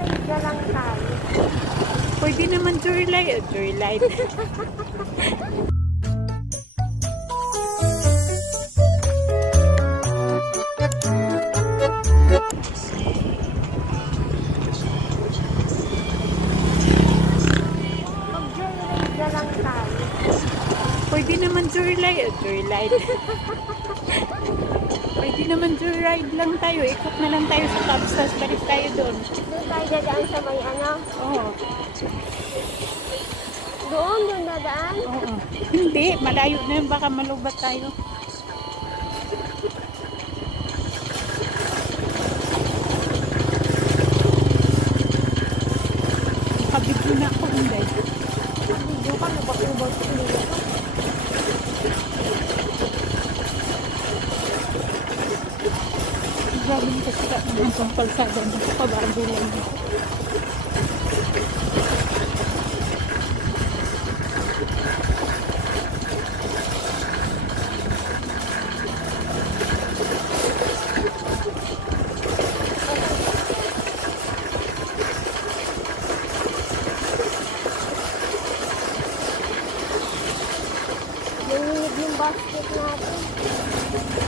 Joyride na lang tayo. Pwede naman joyride. Joyride. Mag-joyride na lang tayo. Pwede naman joyride. Joyride. Pwede naman joyride lang tayo. Ikot na lang tayo sa Capsas. Balik tayo doon. Doon tayo dadaan sa may ano? Oo. Doon dadaan? Oo. Hindi. Malayo na yun. Baka malubat tayo. Nakabigyo na ako. Hindi. Video ka, nabak-ubag ko nila. Grabe kasi ka naman itong kalsada na pabago lang. Nanginig yung basket natin.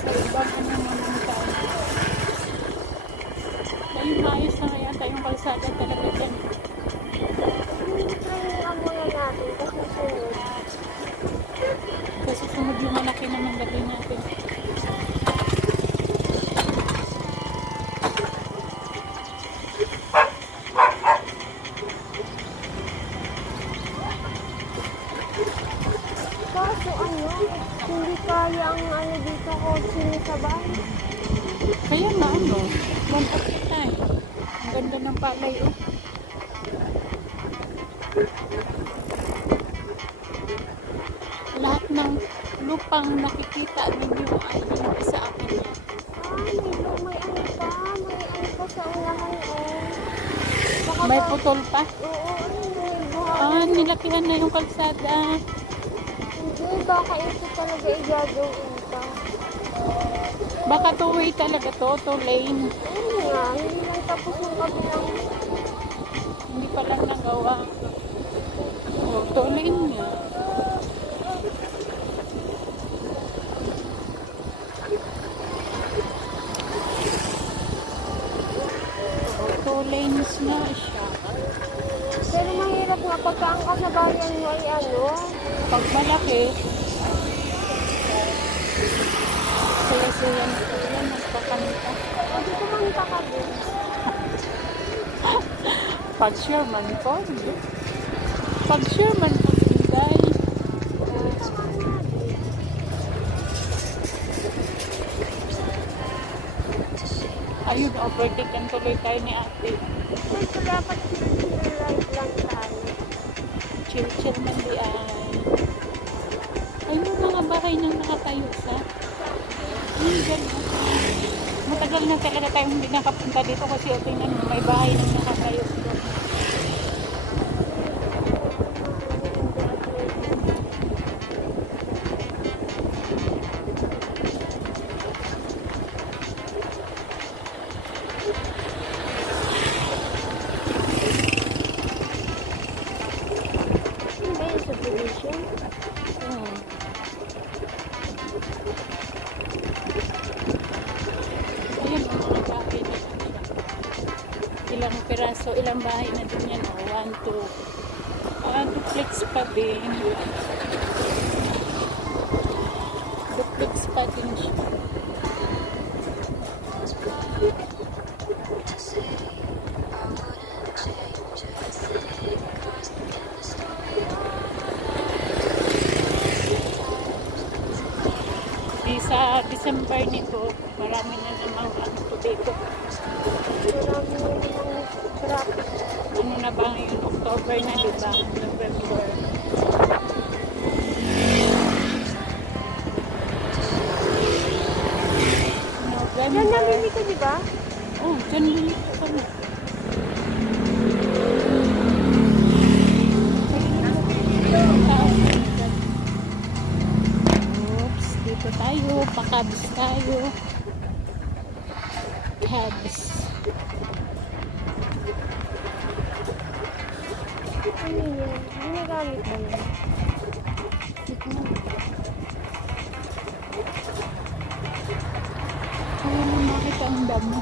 Sa ibang ano naman tayo. Ayun, maayos na kaya tayong kalsada talaga dyan. Try nga muna natin kasi sunod. Kasi sunod yung malaki naman gagawin natin. Kaso ano, hindi kaya ang ano dito ko sinisabay. Kaya na ano, bumpak kita eh. Ang ganda ng palay oh. Lahat ng lupang nakikita ninyo ay hindi sa akin yan. May ano pa, sa unahan eh. Baka May ba- putol pa. Oo, may buhay. Nilakihan na yung kalsada. Hindi, baka ito talaga igagawin pa. Baka two-way talaga to, two lane. Ayun nga, hindi lang tapos yung kabilang. Hindi pa lang nagawa. Oh, two lane nga. Oh, two lanes na siya. Pero mahirap nga pagka ang kasabayan mo ay ano. Pag malaki, saya-saya na ito. Yan, nagpakamita. Pwede kumanta ka din. Pag Sherman po, hindi. Pag Sherman po, Inday. Ayun, overtaken tuloy tayo ni ate. Ito dapat right lang tayo. Chill-chill man di ay. Ayun, mga bahay nang nakatayo sa. Ayun, gano'n. Matagal na talaga tayong hindi nakapunta dito kasi tingnan mo, may bahay nang nakatayo doon. Hindi yung subdivision. Ayun, ang mga bahay na kanila. Ilang piraso, ilang bahay na din yan. Oh, 1, 2. Duplex pa din. Duplex pa din siya. Sa December nito, marami na namang dito. Marami ng traffic. Ano na ba ngayon? October na, diba? November. Diyan Yan nabili ko, di ba? Oh, dyan bili ko kami. Oops, dito tayo. Pakabs tayo. Cabs. Ano yan? Ginagamit ba yan? Kaya mo makita ang damo.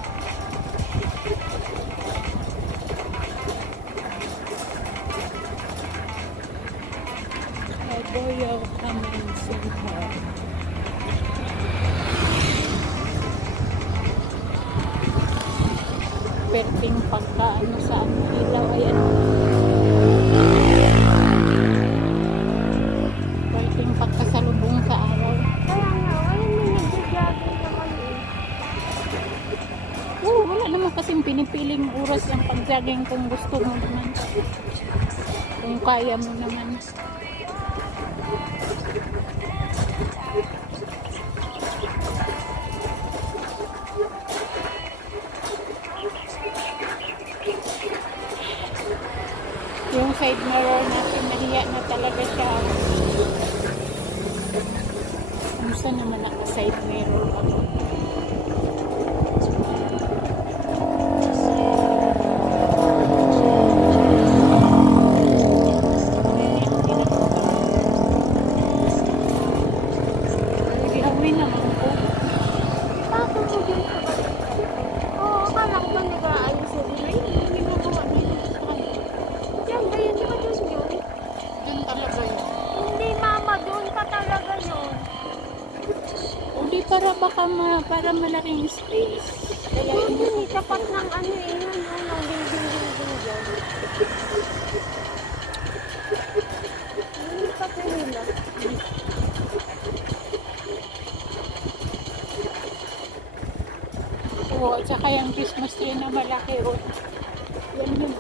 Royal Command Center. Perting pagkaano sa ano ilaw. Ayan. Perting pagkasalubong sa araw. Kaya nga, ayun may nagja-jogging naman eh. Oo, wala naman kasing pinipiling oras yung pag-jogging kung gusto mo naman. Kung kaya mo naman. Yung side mirror natin, nahiya na talaga siya. Kumusta naman naka-side mirror ako? Gihawin naman ko. Tapos mo din sa balik. Oo, akala ko ba nag-aayos sa din? Hindi ginagawa nila sa kanila. Yan ba yun? Di ba dun yun? Diyan talaga yun. Hindi mama, doon pa talaga yun. O di para malaking space. Kaya Doon yun eh, tapat ng ano eh, yun yun, ng building dyan. Hindi pa po nila. Oo, at saka yung Christmas tree na malaki. O. Yan yun.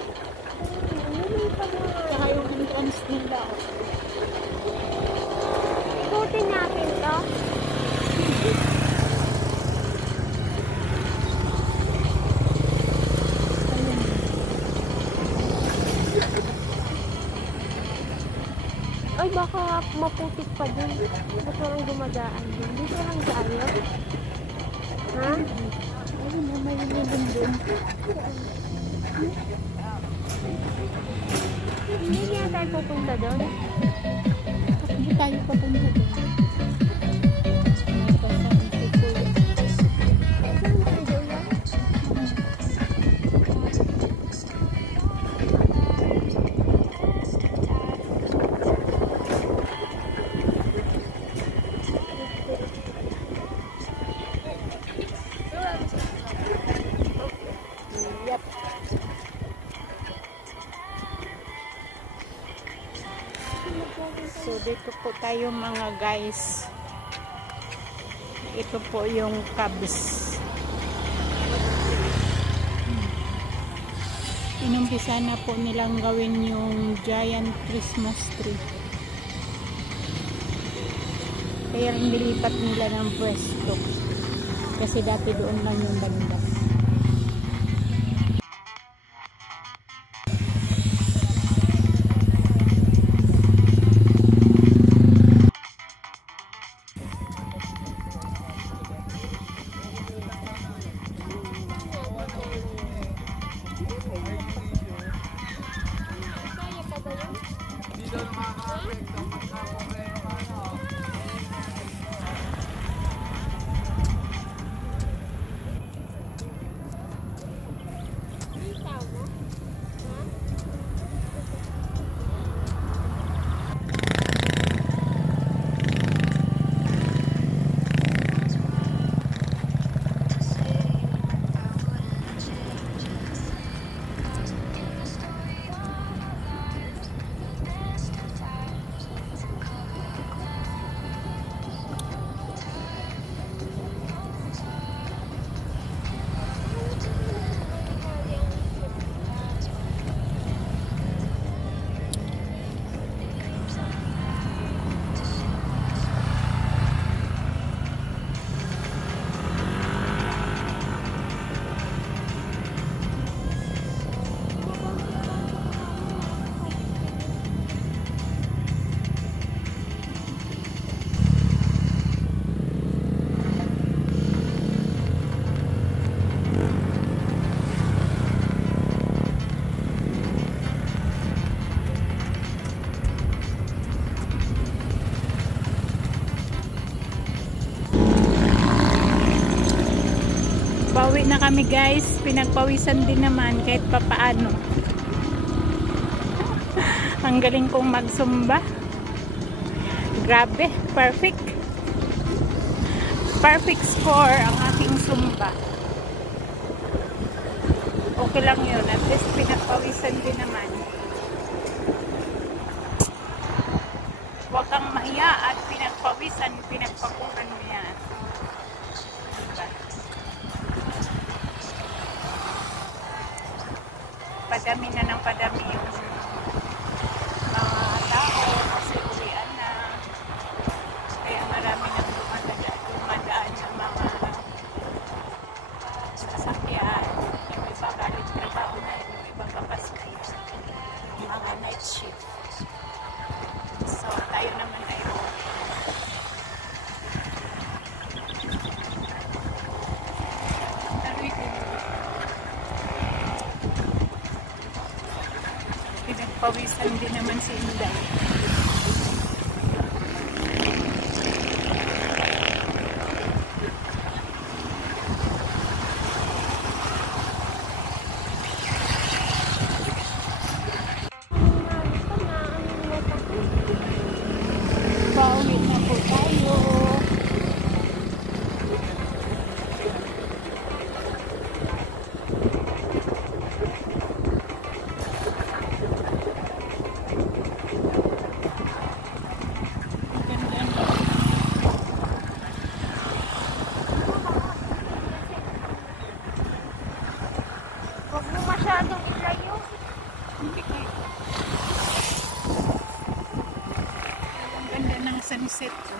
Hindi pa na. Saka yung entrance nila. O. Ikutin natin to. Ayun. Ay, baka maputik pa dun. Ba't walang dumadaan dun? Dito lang tayo. Ha? Ayun na, may nilin dun. Hindi kaya tayo pupunta doon. Hindi tayo papunta dun. May kasama si Kuya. Saan tayo doon lang? Yep. So dito po tayo mga guys. Ito po yung Cubs. Inumpisa na po nilang gawin yung giant Christmas tree. Kaya nilipat nila ng pwesto. Kasi dati doon lang yung banda. na kami guys. Pinagpawisan din naman kahit papaano. Ang galing kong magsumba. Grabe, perfect. Perfect score ang aking sumba. Okay lang yun. At least pinagpawisan din naman. Huwag kang mahiya at pinagpawisan, pinagpakuran mo yan. Diba? Padami na ng padami yung mga tao kasi uwian na. Kaya marami nang dumadaan ng mga sasakyan. Yung iba galit trabaho na, yung iba papaski. Yung mga night shift. So, tayo naman ay pinagpawisan din naman si Inday. Paulit na po tayo. Huwag mo masyadong ilayo. Ang ganda ng sunset ko.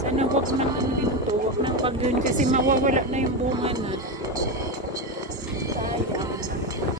Sana wag nang ano din to, wag nang pag yun kasi mawawala na yung bunga na.